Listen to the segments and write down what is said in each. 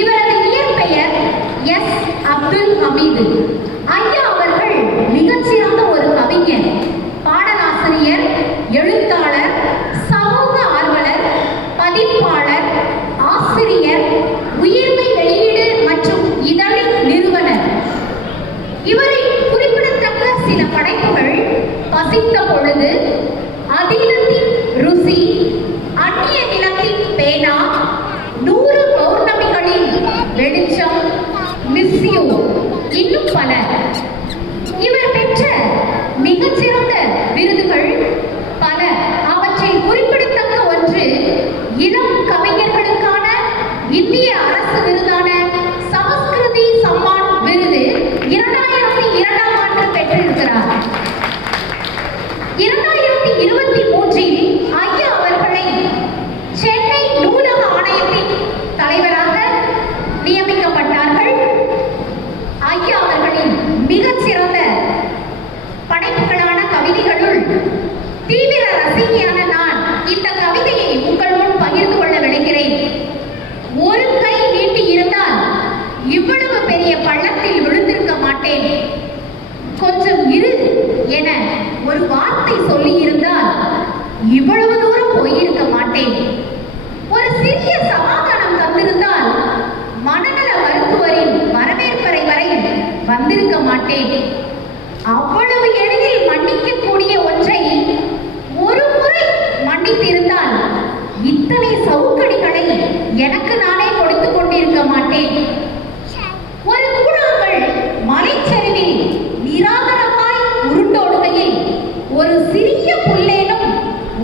இவரது இயற்பெயர் எஸ். அப்துல் ஹமீது. ஐயா அவர்கள் மிகச்சிறந்த ஒரு கவிஞர், பாடலாசிரியர், எழுத்தாளர், சமூக ஆர்வலர், பதிப்பாளர், ஆசிரியர், உயிர்மை வெளியீடு மற்றும் இதழின் நிறுவனர். இவரை குறிப்பிடத்தக்க சில படைப்புகள் பசித்த பொழுது, அதிலத்தின் ருசி, அந்நிய நிலத்தின் பேனா, 100 பௌர்ணமிகளின் வெளிச்சம், மிஸ் யூ, இன்னும் பல. இவர் பெற்ற மிகச்சிறந்த விருதுகள் பல. அவற்றில் குறிப்பிடத்தக்க ஒன்று இளம் கவிஞர்களுக்கான இந்திய அரசு விருதான சமஸ்கிருதி சம்மான் விருது 2002ஆம் ஆண்டு பெற்றிருக்கிறார். 2023இல் ஐயா அவர்களை சென்னை நூலக ஆணையத்தின் தலைவராக நியமிக்கப்பட்டார்கள். ஐயா அவர்களின் மிகச்சிறந்த படைப்புகளான கவிதைகளுள் தீவிர ரசிகையான நான் இந்த கவிதையை உங்கள் முன் பகிர்ந்து கொள்ள விளைகிறேன். ஒரு கை நீட்டி இருந்தால் இவ்வளவு பெரிய பள்ளத்தில் விழுந்திருக்க மாட்டேன். கொஞ்சம் இரு என ஒரு வார்த்தை சொல்லி இருந்தால் இவ்வளவு தூரம் போயிருக்க மாட்டேன். ஒரு சிறிய சமாதானம் தந்திருந்தால் மனநல மருத்துவரின் வரவேற்பறை வரை வந்திருக்க மாட்டேன். அவ்வளவு எளிதில் மன்னிக்கக்கூடிய ஒன்றை ஒரு முறை மன்னித்திருந்தால் இத்தனை சவுக்கடிகளை எனக்கு நானே கொடுத்துக் கொண்டிருக்க மாட்டேன். ஒரு கூழாங்கல் மலைச்சரிவில் நிராகரமாய் உருண்டோடுகையில் ஒரு சிறிய புல்லேனும்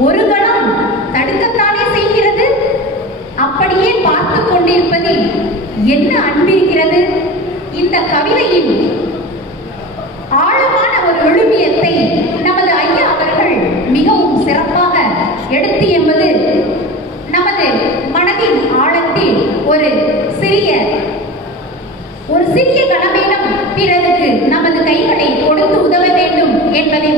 ஒரு கணம் தடுக்கத்தானே செய்கிறது. அப்படியே பார்த்து கொண்டிருப்பதில் என்ன அன்பிருக்கிறது. இந்த கவிதையின் ஆழமான ஒரு விழுமியத்தை நமது ஐயா அவர்கள் மிகவும் சிறப்பாக எடுத்து என்பது நமது மனதின் ஆழத்தில் ஒரு சிறிய கணமேலும் பிறருக்கு நமது கைகளை கொடுத்து உதவ வேண்டும் என்பதை